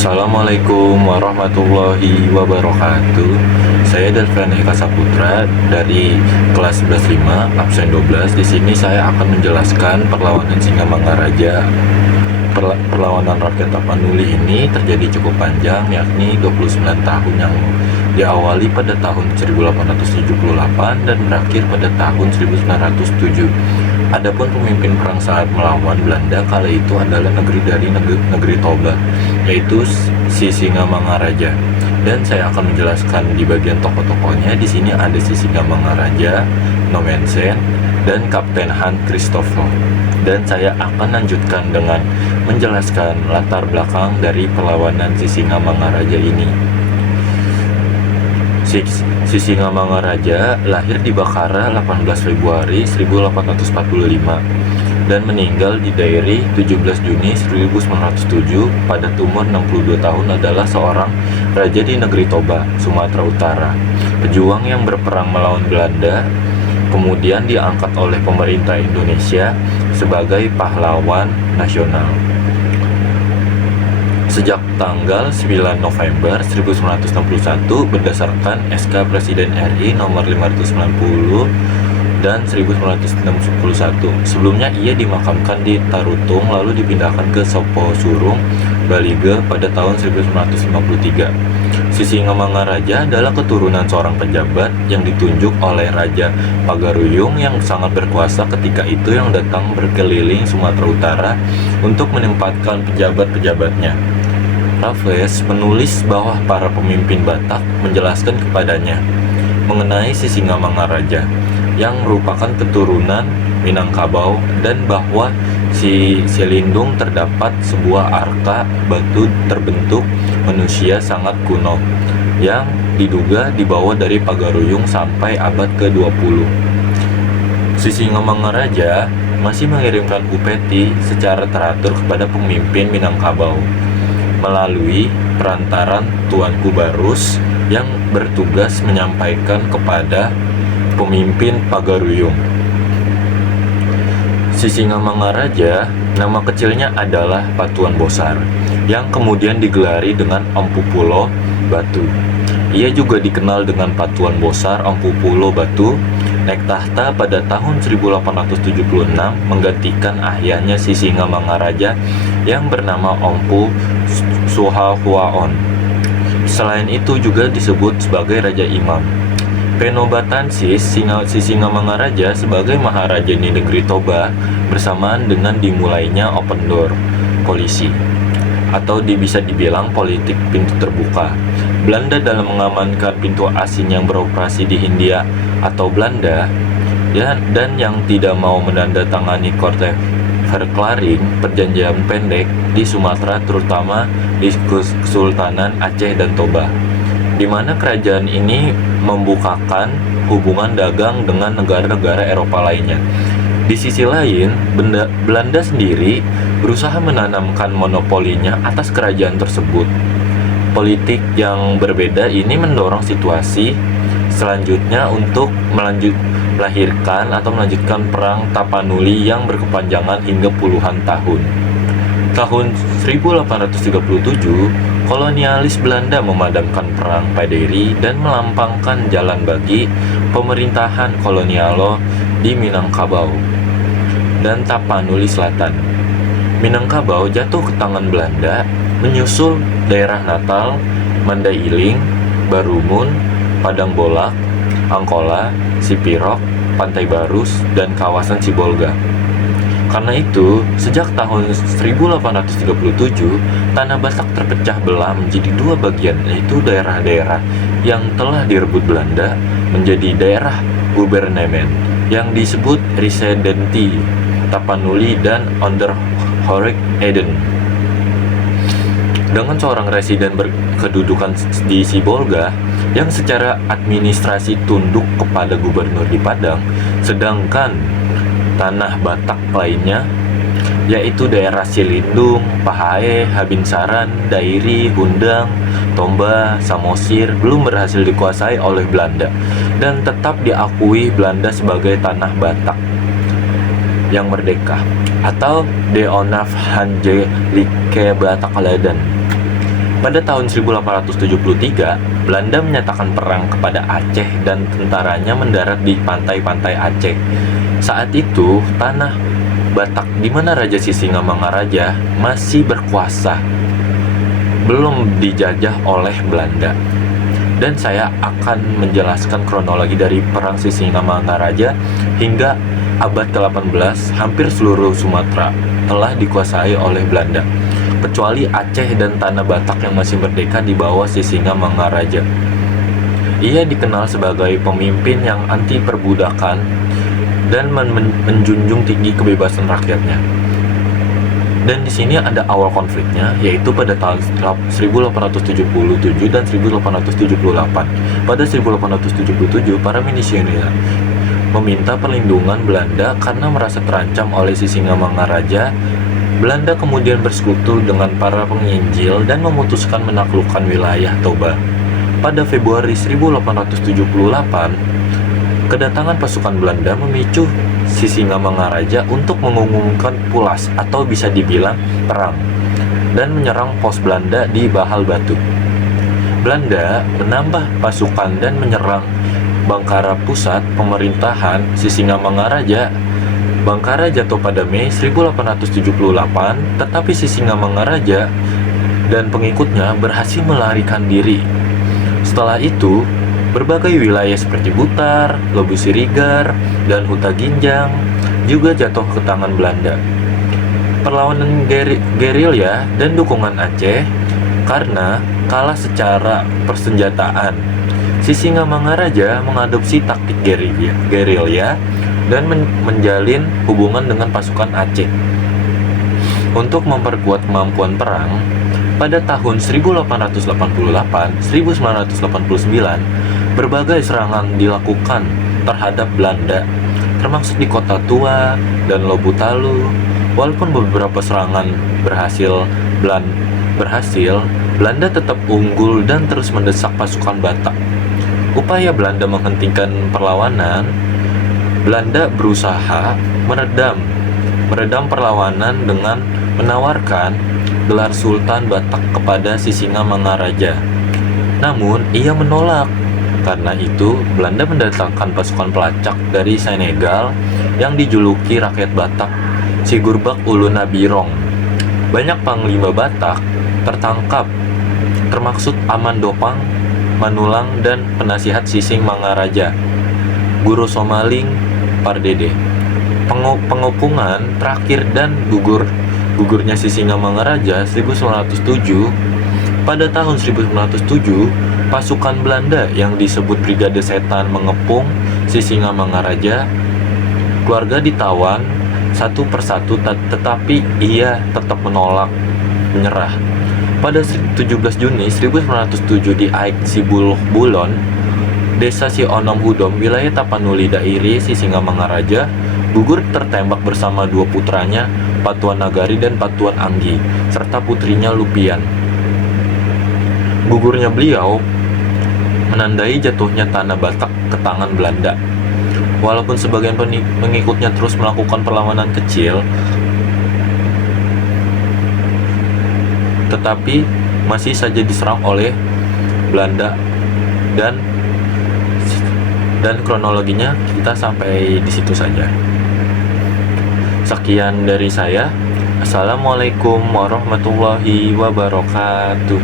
Assalamualaikum warahmatullahi wabarakatuh. Saya Delvan Eka Saputra dari kelas 11.5 absen 12. Di sini saya akan menjelaskan perlawanan Singamangaraja. Perlawanan rakyat Tapanuli ini terjadi cukup panjang, yakni 29 tahun, yang diawali pada tahun 1878 dan berakhir pada tahun 1907. Adapun pemimpin perang saat melawan Belanda kala itu adalah negeri Toba, yaitu si Singamangaraja. Dan saya akan menjelaskan di bagian tokoh-tokohnya. Di sini ada si Singamangaraja, Nommensen, dan Kapten Hans Christopher. Dan saya akan lanjutkan dengan menjelaskan latar belakang dari perlawanan si Singamangaraja ini. Si Singamangaraja lahir di Bakara 18 Februari 1845 dan meninggal di Dairi 17 Juni 1907 pada umur 62 tahun. Adalah seorang raja di negeri Toba, Sumatera Utara. Pejuang yang berperang melawan Belanda, kemudian diangkat oleh pemerintah Indonesia sebagai pahlawan nasional. Sejak tanggal 9 November 1961 berdasarkan SK Presiden RI nomor 590 dan 1961. Sebelumnya ia dimakamkan di Tarutung lalu dipindahkan ke Soposurung, Balige pada tahun 1953. Si Singamangaraja adalah keturunan seorang pejabat yang ditunjuk oleh Raja Pagaruyung yang sangat berkuasa ketika itu, yang datang berkeliling Sumatera Utara untuk menempatkan pejabat-pejabatnya. Raffles menulis bahwa para pemimpin Batak menjelaskan kepadanya mengenai si Singamangaraja yang merupakan keturunan Minangkabau, dan bahwa si Selindung terdapat sebuah arka batu terbentuk manusia sangat kuno yang diduga dibawa dari Pagaruyung sampai abad ke-20. Si Singamangaraja masih mengirimkan upeti secara teratur kepada pemimpin Minangkabau melalui perantaran Tuanku Barus yang bertugas menyampaikan kepada pemimpin Pagaruyung. Si Singamangaraja, nama kecilnya adalah Patuan Bosar, yang kemudian digelari dengan Empu Pulo Batu. Ia juga dikenal dengan Patuan Bosar Empu Pulo Batu. Naik tahta pada tahun 1876 menggantikan ayahnya si Singamangaraja yang bernama Empu Suhahuaon. Selain itu juga disebut sebagai Raja Imam. Penobatan si Singamangaraja sebagai Maharaja di negeri Toba bersamaan dengan dimulainya Open Door Polisi, atau bisa dibilang politik pintu terbuka Belanda dalam mengamankan pintu asing yang beroperasi di Hindia atau Belanda, dan yang tidak mau menandatangani Korte Verklaring, perjanjian pendek di Sumatera, terutama di Kesultanan Aceh dan Toba, di mana kerajaan ini membukakan hubungan dagang dengan negara-negara Eropa lainnya. Di sisi lain, Belanda sendiri berusaha menanamkan monopolinya atas kerajaan tersebut. Politik yang berbeda ini mendorong situasi selanjutnya untuk melanjutkan perang Tapanuli yang berkepanjangan hingga puluhan tahun. Tahun 1837, kolonialis Belanda memadamkan perang Paderi dan melampangkan jalan bagi pemerintahan kolonial di Minangkabau dan Tapanuli Selatan. Minangkabau jatuh ke tangan Belanda, menyusul daerah Natal, Mandailing, Barumun, Padang Bolak, Angkola, Sipirok, Pantai Barus, dan kawasan Sibolga. Karena itu, sejak tahun 1837, tanah Batak terpecah belah menjadi dua bagian, yaitu daerah-daerah yang telah direbut Belanda menjadi daerah gubernemen yang disebut Residenti Tapanuli dan Onderhorik Eden, dengan seorang residen berkedudukan di Sibolga yang secara administrasi tunduk kepada gubernur di Padang, sedangkan tanah Batak lainnya yaitu daerah Silindung, Pahae, Habinsaran, Dairi, Hundang, Tomba, Samosir belum berhasil dikuasai oleh Belanda dan tetap diakui Belanda sebagai tanah Batak yang merdeka, atau De Onaf Hanjelike Batakaladan. Pada tahun 1873, Belanda menyatakan perang kepada Aceh dan tentaranya mendarat di pantai-pantai Aceh. Saat itu, tanah Batak di mana Raja Sisingamangaraja masih berkuasa, belum dijajah oleh Belanda. Dan saya akan menjelaskan kronologi dari Perang Sisingamangaraja hingga abad ke-18. Hampir seluruh Sumatera telah dikuasai oleh Belanda, kecuali Aceh dan tanah Batak yang masih merdeka di bawah Sisingamangaraja. Ia dikenal sebagai pemimpin yang anti perbudakan dan menjunjung tinggi kebebasan rakyatnya. Dan di sini ada awal konfliknya, yaitu pada tahun 1877 dan 1878. Pada 1877, para misioner meminta perlindungan Belanda karena merasa terancam oleh Sisingamangaraja. Belanda kemudian bersekutu dengan para penginjil dan memutuskan menaklukkan wilayah Toba. Pada Februari 1878, kedatangan pasukan Belanda memicu Sisingamangaraja untuk mengumumkan pulas atau bisa dibilang perang dan menyerang pos Belanda di Bahal Batu. Belanda menambah pasukan dan menyerang Bangkara Pusat pemerintahan Sisingamangaraja. Bangkara jatuh pada Mei 1878, tetapi Sisingamangaraja dan pengikutnya berhasil melarikan diri. Setelah itu, berbagai wilayah seperti Butar, Lebu Sirigar, dan Huta Ginjang juga jatuh ke tangan Belanda. Perlawanan gerilya dan dukungan Aceh karena kalah secara persenjataan. Sisingamangaraja mengadopsi taktik gerilya dan menjalin hubungan dengan pasukan Aceh. Untuk memperkuat kemampuan perang, pada tahun 1888-1989, berbagai serangan dilakukan terhadap Belanda, termasuk di Kota Tua dan Lobutalu. Walaupun beberapa serangan berhasil, Belanda tetap unggul dan terus mendesak pasukan Batak. Upaya Belanda menghentikan perlawanan, Belanda berusaha meredam perlawanan dengan menawarkan gelar Sultan Batak kepada Sisingamangaraja. Namun, ia menolak. Karena itu, Belanda mendatangkan pasukan pelacak dari Senegal yang dijuluki rakyat Batak, Sigurbak Ulun Nabirong. Banyak panglima Batak tertangkap, termaksud Aman Dopang, Manulang, dan penasihat Sisingamangaraja, Guru Somaling Pardede. Pengepungan terakhir dan gugurnya Sisingamangaraja 1907. Pada tahun 1907, pasukan Belanda yang disebut Brigade Setan mengepung Sisingamangaraja. Keluarga ditawan satu persatu, tetapi ia tetap menolak menyerah. Pada 17 Juni 1907 di Aik Sibulon, Desa Sionom Hudom, wilayah Tapanuli Dairi, Sisingamangaraja gugur tertembak bersama dua putranya, Patuan Nagari dan Patuan Anggi, serta putrinya Lupian. Gugurnya beliau menandai jatuhnya tanah Batak ke tangan Belanda. Walaupun sebagian pengikutnya terus melakukan perlawanan kecil, tetapi masih saja diserang oleh Belanda, dan kronologinya kita sampai di situ saja. Sekian dari saya. Assalamualaikum warahmatullahi wabarakatuh.